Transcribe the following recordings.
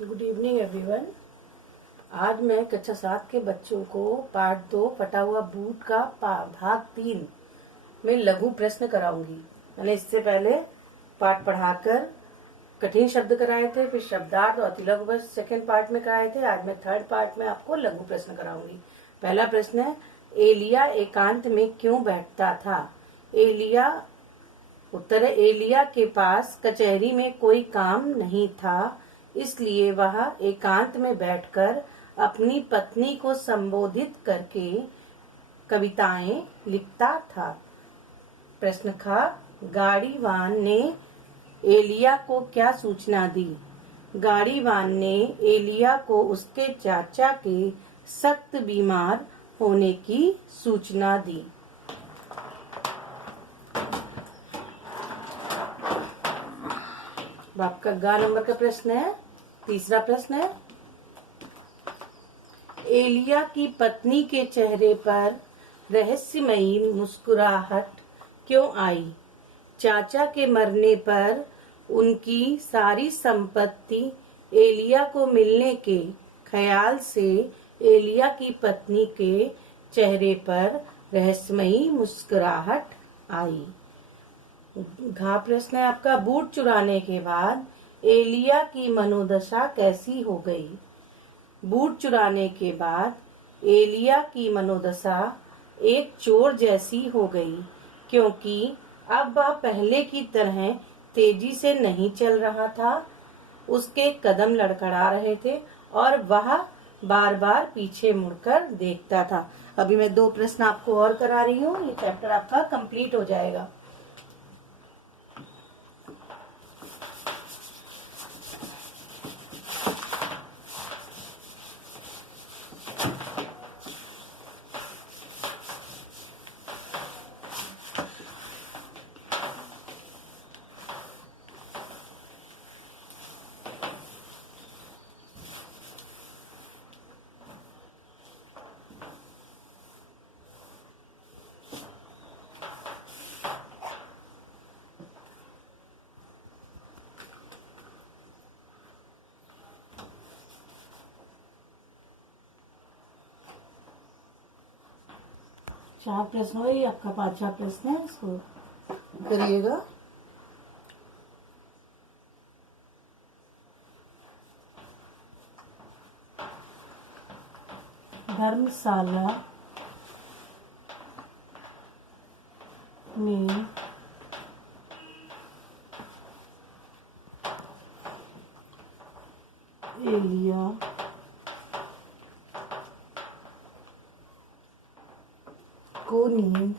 Good evening everyone. आज मैं कक्षा 7 के बच्चों को पार्ट 2 फटा हुआ बूट का भाग 3 में लघु प्रश्न कराऊंगी। मैंने इससे पहले पाठ पढ़ाकर कठिन शब्द कराए थे, फिर शब्दार्थ और अतिलघु प्रश्न सेकेंड पार्ट में कराए थे। आज मैं थर्ड पार्ट में आपको लघु प्रश्न कराऊंगी। पहला प्रश्न है, एलिया एकांत में क्यों बैठता था? उत्तर है, एलिया के पास कचहरी में कोई काम नहीं था, इसलिए वह एकांत में बैठकर अपनी पत्नी को संबोधित करके कविताएं लिखता था। प्रश्न खा, गाड़ीवान ने एलिया को क्या सूचना दी? गाड़ीवान ने एलिया को उसके चाचा के सख्त बीमार होने की सूचना दी। आपका गा नंबर का प्रश्न है। तीसरा प्रश्न है, एलिया की पत्नी के चेहरे पर रहस्यमयी मुस्कुराहट क्यों आई? चाचा के मरने पर उनकी सारी संपत्ति एलिया को मिलने के ख्याल से एलिया की पत्नी के चेहरे पर रहस्यमयी मुस्कुराहट आई। घा प्रश्न है आपका, बूट चुराने के बाद एलिया की मनोदशा कैसी हो गई? बूट चुराने के बाद एलिया की मनोदशा एक चोर जैसी हो गई, क्योंकि अब वह पहले की तरह तेजी से नहीं चल रहा था। उसके कदम लड़खड़ा रहे थे और वह बार बार पीछे मुड़कर देखता था। अभी मैं 2 प्रश्न आपको और करा रही हूँ, ये चैप्टर आपका कंप्लीट हो जाएगा। चार प्रश्न हुए, ये आपका 5वां प्रश्न है, इसको करिएगा। धर्मशाला में एलिया को नींद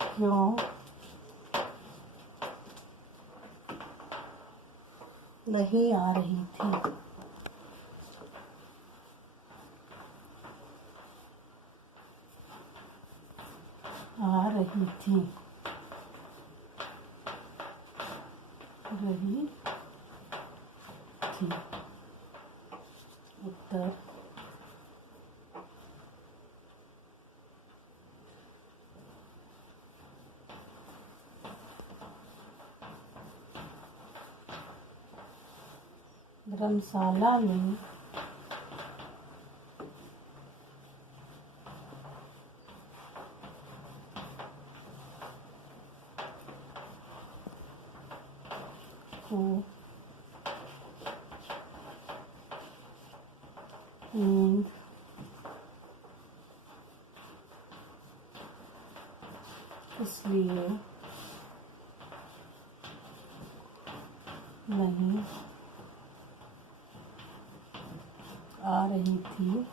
क्यों नहीं आ रही थी? आ रही थी उत्तर धर्मशाला में को नींद इसलिए नहीं आ रही थी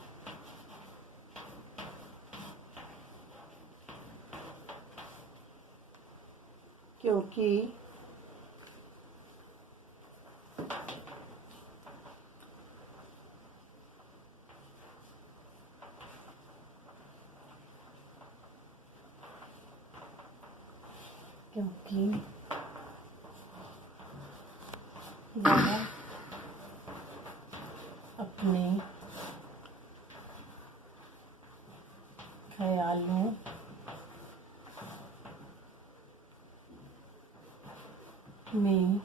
क्योंकि वह अपने ख्यालों में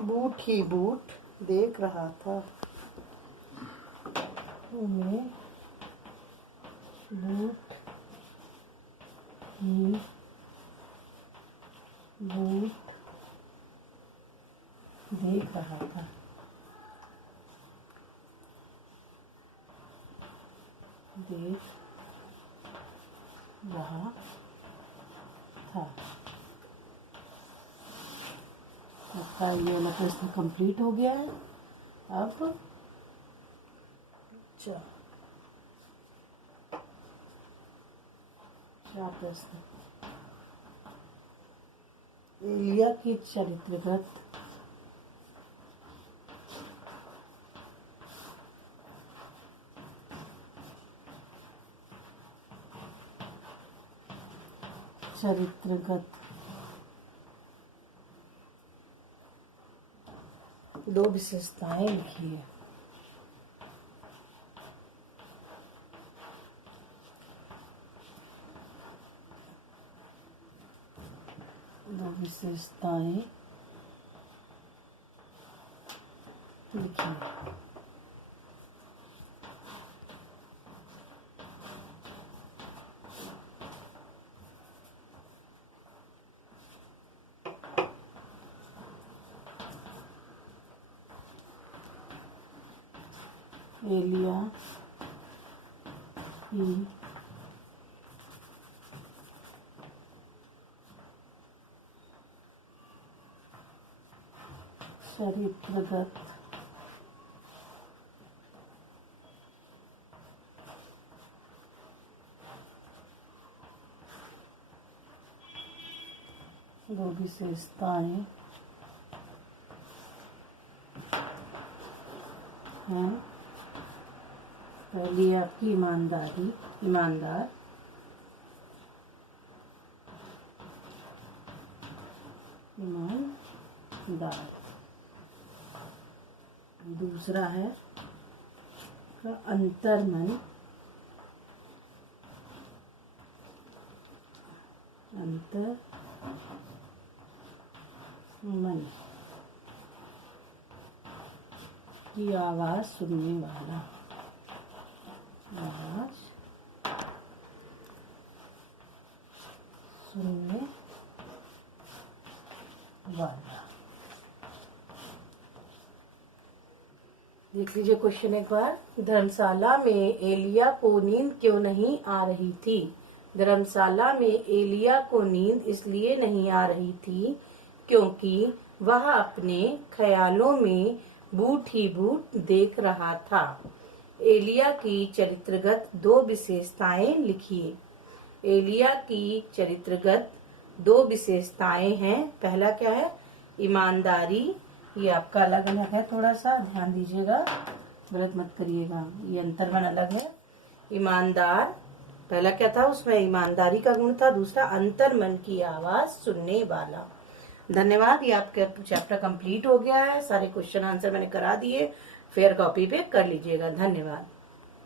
बूट ही बूट देख रहा था। मैं बूट ही बूट देख रहा था। देख रहा था। आपका ये वाला प्रश्न कंप्लीट हो गया है। अब चार प्रश्न। एलिया की चरित्रगत दो विशेषताएं लिखिए। दो विशेषताएं लिखिए। एलिया की चरित्रगत दो विशेषताएं हैं। पहली आपकी ईमानदार। दूसरा है अंतर्मन। की आवाज सुनने वाला। आवाज सुनने वाला। देख लीजिए क्वेश्चन एक बार। धर्मशाला में एलिया को नींद क्यों नहीं आ रही थी? धर्मशाला में एलिया को नींद इसलिए नहीं आ रही थी क्योंकि वह अपने ख्यालों में बूट ही बूट देख रहा था। एलिया की चरित्रगत दो विशेषताएं लिखिए। एलिया की चरित्रगत दो विशेषताएं हैं। पहला क्या है? ईमानदारी। ये आपका अलग अलग है, थोड़ा सा ध्यान दीजिएगा, गलत मत करिएगा। ये अंतर्मन अलग है। ईमानदार पहला क्या था? उसमें ईमानदारी का गुण था। दूसरा अंतर्मन की आवाज सुनने वाला। धन्यवाद। ये आपका चैप्टर कंप्लीट हो गया है। सारे क्वेश्चन आंसर मैंने करा दिए। फेयर कॉपी पे कर लीजिएगा। धन्यवाद।